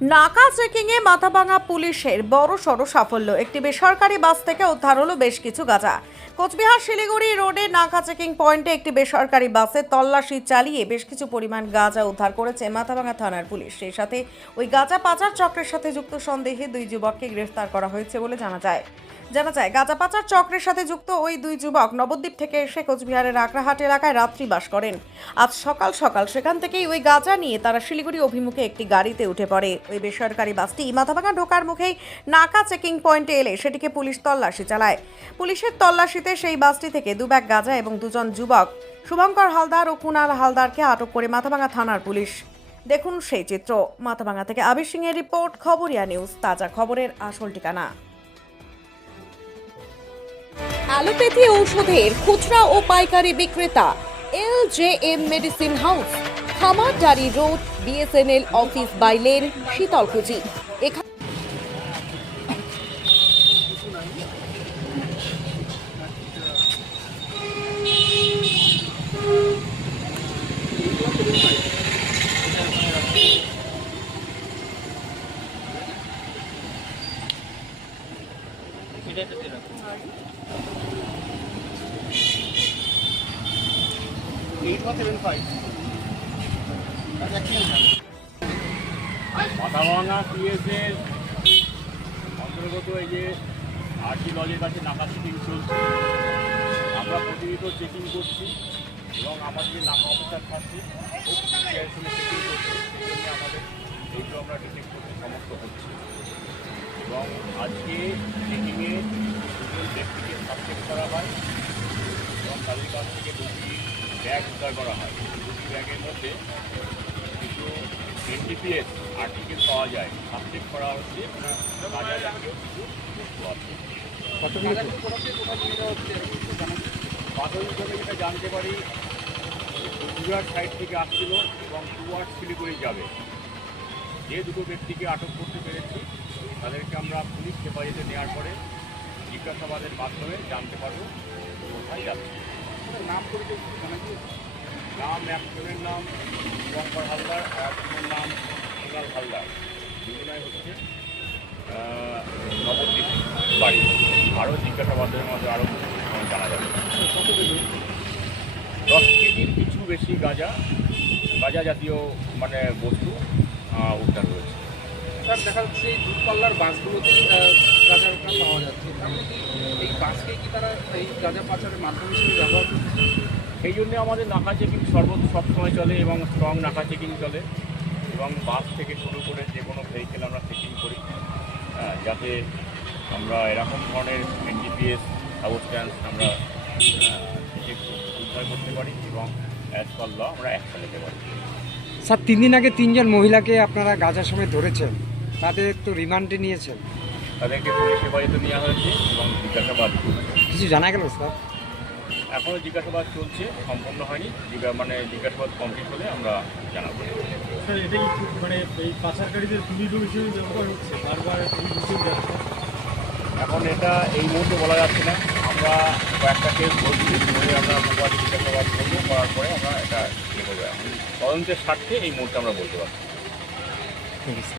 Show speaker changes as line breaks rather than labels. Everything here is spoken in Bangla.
নাকা চেকিংয়ে মাথাভাঙা পুলিশের বড় সড় সাফল্য। একটি বেসরকারি বাস থেকে উদ্ধার হলো বেশ কিছু গাঁজা। কোচবিহার শিলিগুড়ি রোডে নাকা চেকিং পয়েন্টে একটি বেসরকারি বাসে তল্লাশি চালিয়ে বেশ কিছু পরিমাণ গাঁজা উদ্ধার করেছে মাথাভাঙা থানার পুলিশ। সেই সাথে ওই গাঁজা পাচার চক্রের সাথে যুক্ত সন্দেহে দুই যুবককে গ্রেফতার করা হয়েছে বলে জানা যায়। জানা যায়, গাঁজা পাচার চক্রের সাথে যুক্ত ওই দুই যুবক নবদ্বীপ থেকে এসে কোচবিহারের আকরাহাট এলাকায় রাত্রি বাস করেন। আজ সকাল সকাল সেখান থেকেই ওই গাঁজা নিয়ে তারা শিলিগুড়ি অভিমুখে একটি গাড়িতে উঠে পড়ে। ওই বেসরকারি বাসটি মাথাভাঙা ঢোকার মুখেই নাকা চেকিং পয়েন্টে এলে সেটিকে পুলিশ তল্লাশি চালায়। পুলিশের তল্লাশিতে সেই বাসটি থেকে দু ব্যাগ গাঁজা এবং দুজন যুবক, শুভঙ্কর হালদার ও কুনাল হালদারকে আটক করে মাথাভাঙা থানার পুলিশ। দেখুন সেই চিত্র। মাথাভাঙা থেকে আবির সিং এর রিপোর্ট, খবরিয়া নিউজ, তাজা খবরের আসল ঠিকানা।
অ্যালোপ্যাথি ঔষধের খুচরা ও পাইকারি বিক্রেতা, L J M medicine house Khamardari road, BSNL office bylane Sitalkuchi. এখানে
মাথাভাঙা পিএসের অন্তর্গত এই যে আরটি লজের কাছে নাকা চেকিং চলছে। আমরা প্রতিনিয়ত চেকিং করছি এবং আমাদের নাকা অফিসার থাকছে। চেকিং আমাদের এইগুলো আমরা ডিটেক্ট করতে এবং আজকে চেকিংয়ে দুজন ব্যক্তিকে সাবজেক্ট করা হয় এবং তাদের কাছ থেকে দুটি ব্যাগ উদ্ধার করা হয়। দুটি ব্যাগের মধ্যে কিছু এনডিপিএস আর্টিকেল পাওয়া যায়। সাবজেক্ট করা হচ্ছে বাজার কিছু বস্তু আছে। প্রাথমিকভাবে যেটা জানতে পারি গুজরাট সাইড থেকে আসছিল এবং টুয়ার্ড শিলিগুড়ি যাবে। যে দুটো ব্যক্তিকে আটক করতে পেরেছি। তাদেরকে আমরা পুলিশ হেফাজতে নেওয়ার পরে জিজ্ঞাসাবাদের মাধ্যমে জানতে পারব কোথায় যাচ্ছে। নাম গিয়েছে? নাম একজনের নাম শঙ্কর হালদার আর একজনের নাম কুণাল হালদার। দুজনাই হচ্ছে নবদ্বীপ বাড়ি। আরও জিজ্ঞাসাবাদের মধ্যে আরও জানা যাবে। দশ কেজির কিছু বেশি গাঁজা গাঁজা জাতীয় মানে বস্তু উদ্ধার হয়েছে।
স্যার দেখা যাচ্ছে এই দূরপাল্লার বাসগুলোতে গাঁজা রোকা পাওয়া যাচ্ছে। তাহলে কি এই বাসকে কি তারা এই গাঁজা পাচারের মাধ্যম হিসেবে ব্যবহার করছে?
সেই জন্য আমাদের নাকা চেকিং সর্ব সবসময় চলে এবং স্ট্রং নাকা চেকিং চলে। এবং বাস থেকে শুরু করে যে কোনো ভেহিকেল আমরা চেকিং করি। যাতে আমরা এরকম ধরনের এনডিপিএস সাবস্ট্যান্স আমরা উদ্ধার করতে পারি এবং অ্যাজ পার ল আমরা অ্যাকশন নিতে পারি
স্যার তিন দিন আগে তিনজন মহিলাকে আপনারা গাজার সময় ধরেছেন। তাদের একটু রিমান্ডে নিয়েছেন
তাদেরকে পুলিশ হেফাজতে নেওয়া হয়েছে এবং জিজ্ঞাসাবাদ
কিছু জানা গেল স্যার?
এখনও জিজ্ঞাসাবাদ চলছে সম্পূর্ণ হয়নি। জিজ্ঞা মানে জিজ্ঞাসাবাদ কমপ্লিট হলে আমরা জানাব।
স্যার এটাই মানে এই পাচারকারীদের সুবিধা হিসেবে ব্যবহার হচ্ছে? বারবার পুলিশ
এখন এটা এই মুহূর্তে বলা যাচ্ছে না। আমরা কয়েকটা কেস বলছি বলে আমরা মোবাইল জিজ্ঞাসাবাদ করব করার পরে আমরা এটা ইয়ে করব। এখন তদন্তের স্বার্থে এই মুহূর্তে আমরা বলতে পারছি।